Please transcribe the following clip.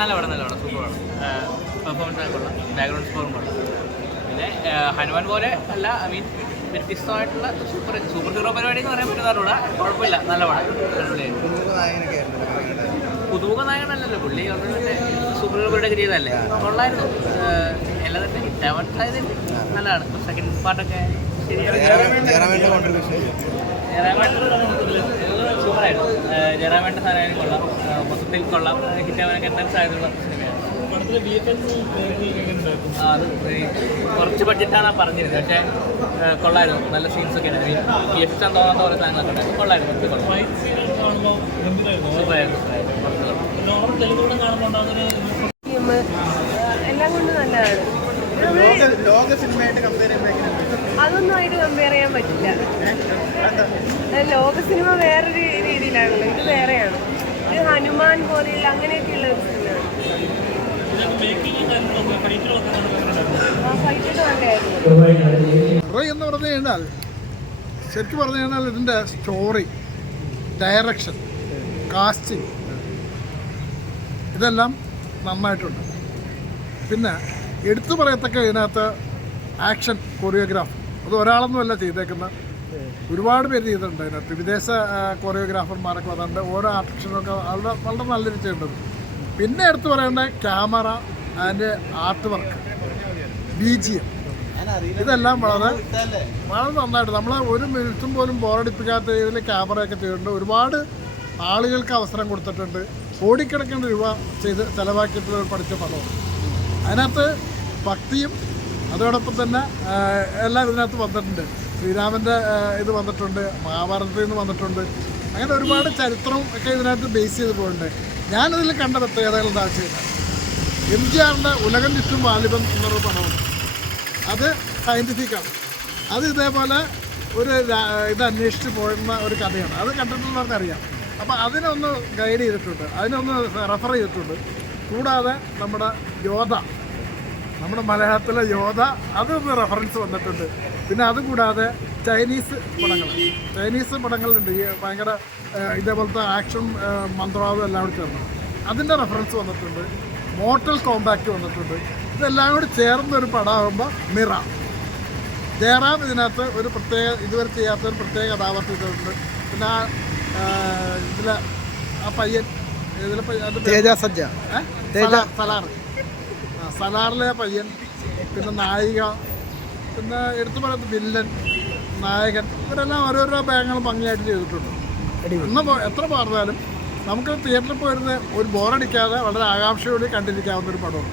നല്ല പടം സൂപ്പറാണ്. പെർഫോമൻസ് ഒക്കെ കൊള്ളാം, ബാക്ക്ഗ്രൗണ്ട് സ്കോറും കൊള്ളാം. പിന്നെ ഹനുമാൻ പോലെ അല്ല, ഐ മീൻ വ്യത്യസ്തമായിട്ടുള്ള സൂപ്പർ ഹീറോ പരിപാടി എന്ന് പറയാൻ പറ്റുന്നവരോട് കുഴപ്പമില്ല, നല്ല പടം. പുതുമുഖ നായകനല്ലല്ലോ പുള്ളി, ഓൾറെഡി സൂപ്പർ ഹീറോ പരിപാടി ചെയ്തതല്ലേ, കൊള്ളായിരുന്നു. എല്ലാം തന്നെ ഹിറ്റാവാൻ നല്ലതാണ്. സെക്കൻഡ് പാർട്ടൊക്കെ സൂപ്പറായിരുന്നു. ജയറാമേട്ടൻ്റെ സാധനം കൊള്ളാം, മൊത്തത്തിൽ കൊള്ളാം, ഹിറ്റാവാനൊക്കെ എന്തായാലും സാധ്യതയുള്ള സിനിമയാണ്. അത് കുറച്ച് ബഡ്ജറ്റാണ് പറഞ്ഞിരുന്നത്, പക്ഷേ കൊള്ളായിരുന്നു. നല്ല സീൻസൊക്കെ ഇഷ്ടം തോന്നാത്ത ഓരോ സാധനങ്ങളൊക്കെ ഉണ്ടായിരുന്നു. കൊള്ളായിരുന്നു, സൂപ്പറായിരുന്നു. എല്ലാം കൊണ്ട് നല്ലതാണ്. അതൊന്നും ആയിട്ട് കമ്പയർ ചെയ്യാൻ പറ്റില്ല. ലോക സിനിമ വേറൊരു രീതിയിലാണല്ലോ, ഇത് വേറെയാണ്. ഇത് ഹനുമാൻ പോലെയുള്ള അങ്ങനെയൊക്കെയുള്ള ഒരു സിനിമയാണ്. എന്ന് പറഞ്ഞു കഴിഞ്ഞാൽ ശരിക്കും പറഞ്ഞു കഴിഞ്ഞാൽ ഇതിൻ്റെ സ്റ്റോറി, ഡയറക്ഷൻ, കാസ്റ്റിംഗ് ഇതെല്ലാം നന്നായിട്ടുണ്ട്. പിന്നെ എടുത്തു പറയത്തക്ക ഇതിനകത്ത് ആക്ഷൻ കൊറിയോഗ്രാഫ്, അത് ഒരാളൊന്നുമല്ല ചെയ്തേക്കുന്ന, ഒരുപാട് പേര് ചെയ്തിട്ടുണ്ട് അതിനകത്ത്. വിദേശ കൊറിയോഗ്രാഫർമാരൊക്കെ വന്നിട്ടുണ്ട്. ഓരോ ആർട്ടിസ്റ്റിനൊക്കെ വളരെ വളരെ നല്ല രീതി ചെയ്യേണ്ടത്. പിന്നെ എടുത്തു പറയേണ്ട camera and art work, BGM ഇതെല്ലാം വളരെ നന്നായിട്ട് നമ്മളെ ഒരു മിനിറ്റും പോലും ബോറടിപ്പിക്കാത്ത രീതിയിൽ ക്യാമറയൊക്കെ ചെയ്തിട്ടുണ്ട്. ഒരുപാട് ആളുകൾക്ക് അവസരം കൊടുത്തിട്ടുണ്ട്. കോടിക്കണക്കിന് രൂപ ചെയ്ത് ചിലവാക്കിയിട്ടുള്ള പഠിച്ച പടമാണ്. അതിനകത്ത് ഭക്തിയും അതോടൊപ്പം തന്നെ എല്ലാം ഇതിനകത്ത് വന്നിട്ടുണ്ട്. ശ്രീരാമൻ്റെ ഇത് വന്നിട്ടുണ്ട്, മഹാഭാരതത്തിൽ നിന്ന് വന്നിട്ടുണ്ട്. അങ്ങനെ ഒരുപാട് ചരിത്രവും ഒക്കെ ഇതിനകത്ത് ബേസ് ചെയ്ത് പോയിട്ടുണ്ട്. ഞാനിതിൽ കണ്ട പ്രത്യേകതകൾ എന്താ വെച്ച് കഴിഞ്ഞാൽ, MGRൻ്റെ ഉലകം ചുറ്റും വാലിബൻ എന്നൊരു പടമുണ്ട്. അത് സയൻറ്റിഫിക്കാണ്. അത് ഇതേപോലെ ഒരു ഇത് അന്വേഷിച്ച് പോകുന്ന ഒരു കഥയാണ്. അത് കണ്ടിട്ടുള്ളവർക്ക് അറിയാം. അപ്പോൾ അതിനൊന്ന് ഗൈഡ് ചെയ്തിട്ടുണ്ട്, അതിനൊന്ന് റെഫർ ചെയ്തിട്ടുണ്ട്. കൂടാതെ നമ്മുടെ യോധ, നമ്മുടെ മലയാളത്തിലെ യോധ, അതൊന്ന് റെഫറൻസ് വന്നിട്ടുണ്ട്. പിന്നെ അതുകൂടാതെ ചൈനീസ് പടങ്ങളുണ്ട്, ഈ ഭയങ്കര ഇതേപോലത്തെ ആക്ഷൻ മന്ത്രവാദം എല്ലാം കൂടി ചേർന്ന് അതിൻ്റെ റെഫറൻസ് വന്നിട്ടുണ്ട്. മോർട്ടൽ കോമ്പാക്റ്റ് വന്നിട്ടുണ്ട്. ഇതെല്ലാം കൂടി ചേർന്നൊരു പടമാകുമ്പോൾ മിറ. ജയറാം ഇതിനകത്ത് ഒരു പ്രത്യേക ഇതുവരെ ചെയ്യാത്തൊരു പ്രത്യേക കഥാപാത്രം ചെയ്തിട്ടുണ്ട്. പിന്നെ ഇതിലെ ആ പയ്യൻ സലാറിലെ പയ്യൻ, പിന്നെ നായിക, പിന്നെ എടുത്തു പറയുന്നത് വില്ലൻ, നായകൻ, ഇവരെല്ലാം ഓരോരോ ഭാഗങ്ങളും ഭംഗിയായിട്ട് ചെയ്തിട്ടുണ്ട്. ഇന്ന് എത്ര പറഞ്ഞാലും നമുക്ക് തിയേറ്ററിൽ പോയിരുന്ന് ഒരു ബോറടിക്കാതെ വളരെ ആകാംക്ഷയോടെ കണ്ടിരിക്കാവുന്നൊരു പടമാണ്.